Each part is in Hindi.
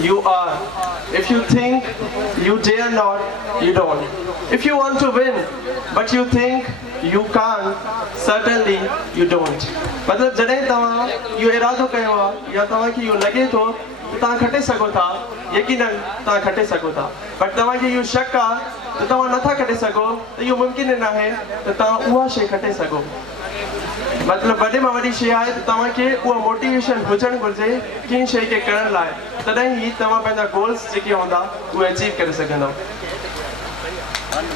you are. If you think you dare not, you don't. If you want to win, but you think you can't, certainly you don't. मतलब जॾहिं तव्हां इहो इरादो कयो आहे या तव्हांखे इहो लॻे थो त तव्हां खटे सघो था, यकीनन तव्हां खटे सघो था, बट तव्हांखे इहो शक आहे त तव्हां नथा खटे सघो त इहो मुमकिन न आहे त तव्हां उहा शइ खटे सघो. मतलब वॾे मां वॾी शइ आहे त तव्हांखे उहा मोटिवेशन हुजणु घुरिजे कंहिं शइ खे करण लाइ, तॾहिं ई तव्हां पंहिंजा गोल्स जेके हूंदा उहे अचीव करे सघंदव.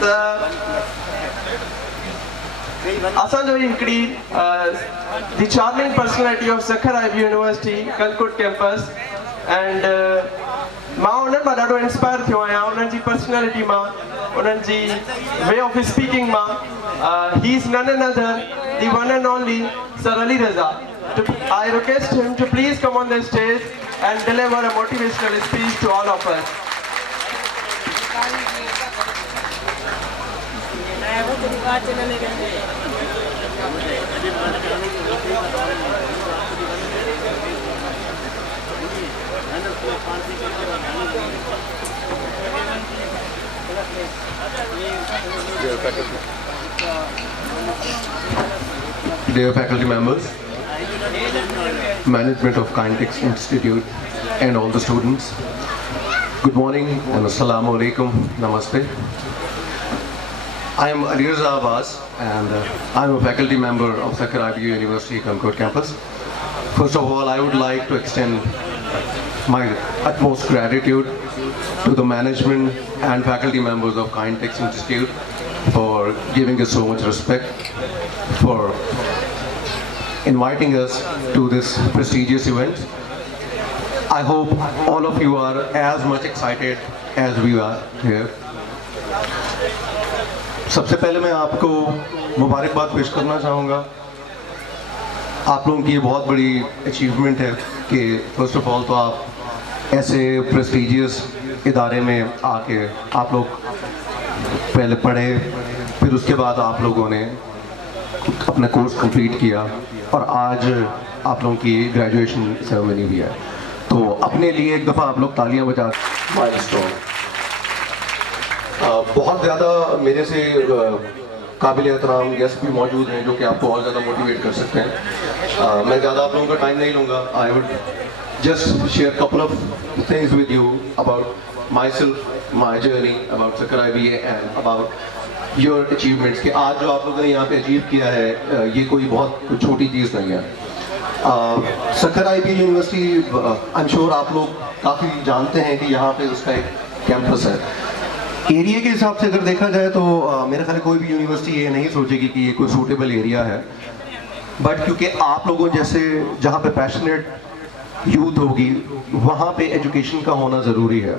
त असांजो ही हिकिड़ी the charming personality of Sukkur IB university कलकुट कैंपस एंड मां उन्हनि मां ॾाढो इंस्पायर थियो आहियां, उन्हनि जी पर्सनैलिटी मां, उन्हनि जी वे ऑफ स्पीकिंग मां. He is none another the one and only Sir Ali Raza. I request him to please come on the stage and deliver a motivational speech to all of us. Dear faculty members, management of Kintex Institute and all the students, good morning and assalamu alaikum, namaste. I am Ali Raza Abbas and I am a faculty member of Saqar IB University Concord campus. First of all, I would like to extend my utmost gratitude to the management and faculty members of Kintex Institute for giving us so much respect, for inviting us to this prestigious event. I hope all of you are as much excited as we are here. सबसे पहले मैं आपको मुबारकबाद पेश करना चाहूँगा. आप लोगों की ये बहुत बड़ी अचीवमेंट है कि फर्स्ट ऑफ ऑल तो आप ऐसे प्रेस्टिजियस इदारे में आके आप लोग पहले पढ़े, फिर उसके बाद आप लोगों ने अपना कोर्स कंप्लीट किया और आज आप लोगों की ग्रेजुएशन सेरेमनी भी है. तो अपने लिए एक दफ़ा आप लोग तालियां बजा. माइलस्टोन बहुत ज़्यादा मेरे से काबिल एहतराम गेस्ट भी मौजूद हैं जो कि आपको और ज़्यादा मोटिवेट कर सकते हैं. मैं ज़्यादा आप लोगों का टाइम नहीं लूँगा. I would just share couple of things with you about my self, my journey, about sucker IB and about your achievements. कि आज जो आप लोगों ने यहाँ पे अचीव किया है ये कोई बहुत छोटी चीज़ नहीं है. Sucker IB university I am sure आप लोग काफ़ी जानते हैं कि यहाँ पे उसका एक कैंपस है. एरिया के हिसाब से अगर देखा जाए तो मेरे ख्याल कोई भी यूनिवर्सिटी ये नहीं सोचेगी कि ये कोई सूटेबल एरिया है, बट क्योंकि आप लोगों जैसे जहाँ पे पैशनेट यूथ होगी वहाँ पे एजुकेशन का होना ज़रूरी है.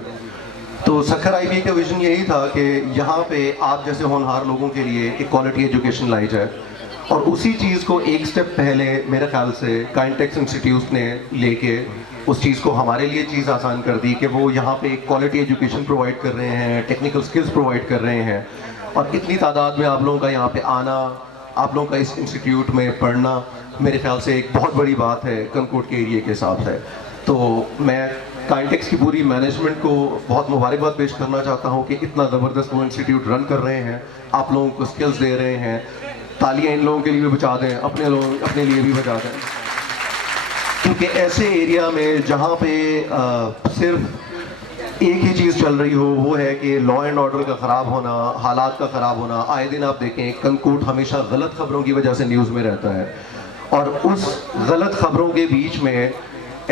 तो सखर IB का विज़न यही था कि यहाँ पे आप जैसे होनहार लोगों के लिए एक क्वालिटी एजुकेशन लाई जाए, और उसी चीज़ को एक स्टेप पहले मेरे ख्याल से काइंटेक्स इंस्टीट्यूट ने लेके उस चीज़ को हमारे लिए चीज़ आसान कर दी कि वो यहाँ पे एक क्वालिटी एजुकेशन प्रोवाइड कर रहे हैं, टेक्निकल स्किल्स प्रोवाइड कर रहे हैं. और इतनी तादाद में आप लोगों का यहाँ पे आना, आप लोगों का इस इंस्टीट्यूट में पढ़ना मेरे ख्याल से एक बहुत बड़ी बात है कनकोट के एरिया के हिसाब से. तो मैं काइंटेक्स की पूरी मैनेजमेंट को बहुत मुबारकबाद पेश करना चाहता हूँ कि इतना ज़बरदस्त वो इंस्टीट्यूट रन कर रहे हैं, आप लोगों को स्किल्स दे रहे हैं. तालियां इन लोगों के लिए भी बचा दें, अपने लिए भी बचा दें, क्योंकि ऐसे एरिया में जहाँ पे सिर्फ एक ही चीज़ चल रही हो वो है कि लॉ एंड ऑर्डर का ख़राब होना, हालात का ख़राब होना. आए दिन आप देखें कनकोट हमेशा गलत ख़बरों की वजह से न्यूज़ में रहता है, और उस गलत ख़बरों के बीच में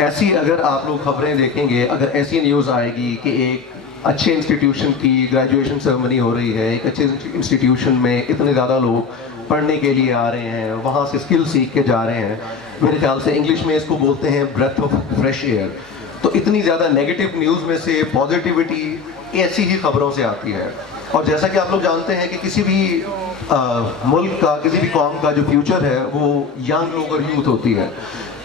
ऐसी अगर आप लोग खबरें देखेंगे, अगर ऐसी न्यूज़ आएगी कि एक अच्छे इंस्टीट्यूशन की ग्रेजुएशन सेरेमनी हो रही है, एक अच्छे इंस्टीट्यूशन में इतने ज़्यादा लोग पढ़ने के लिए आ रहे हैं, वहाँ से स्किल सीख के जा रहे हैं, मेरे ख्याल से इंग्लिश में इसको बोलते हैं ब्रेथ ऑफ फ्रेश एयर. तो इतनी ज़्यादा नेगेटिव न्यूज़ में से पॉजिटिविटी ऐसी ही खबरों से आती है. और जैसा कि आप लोग जानते हैं कि किसी भी मुल्क का, किसी भी कौम का जो फ्यूचर है वो यंग लोग और यूथ होती है.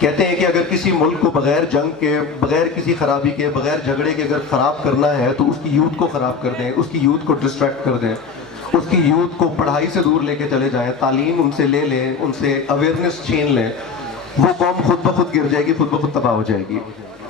कहते हैं कि अगर किसी मुल्क को बगैर जंग के, बगैर किसी खराबी के, बगैर झगड़े के अगर ख़राब करना है तो उसकी यूथ को ख़राब कर दें, उसकी यूथ को डिस्ट्रैक्ट कर दें, उसकी यूथ को पढ़ाई से दूर लेके चले जाएं, तालीम उनसे ले लें, उनसे अवेयरनेस छीन लें, वो कौम खुद ब खुद गिर जाएगी, खुद ब खुद तबाह हो जाएगी.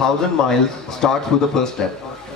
1000 miles starts with the first step.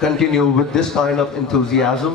continue with this kind of enthusiasm,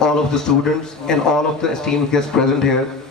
all of the students and all of the esteemed guests present here,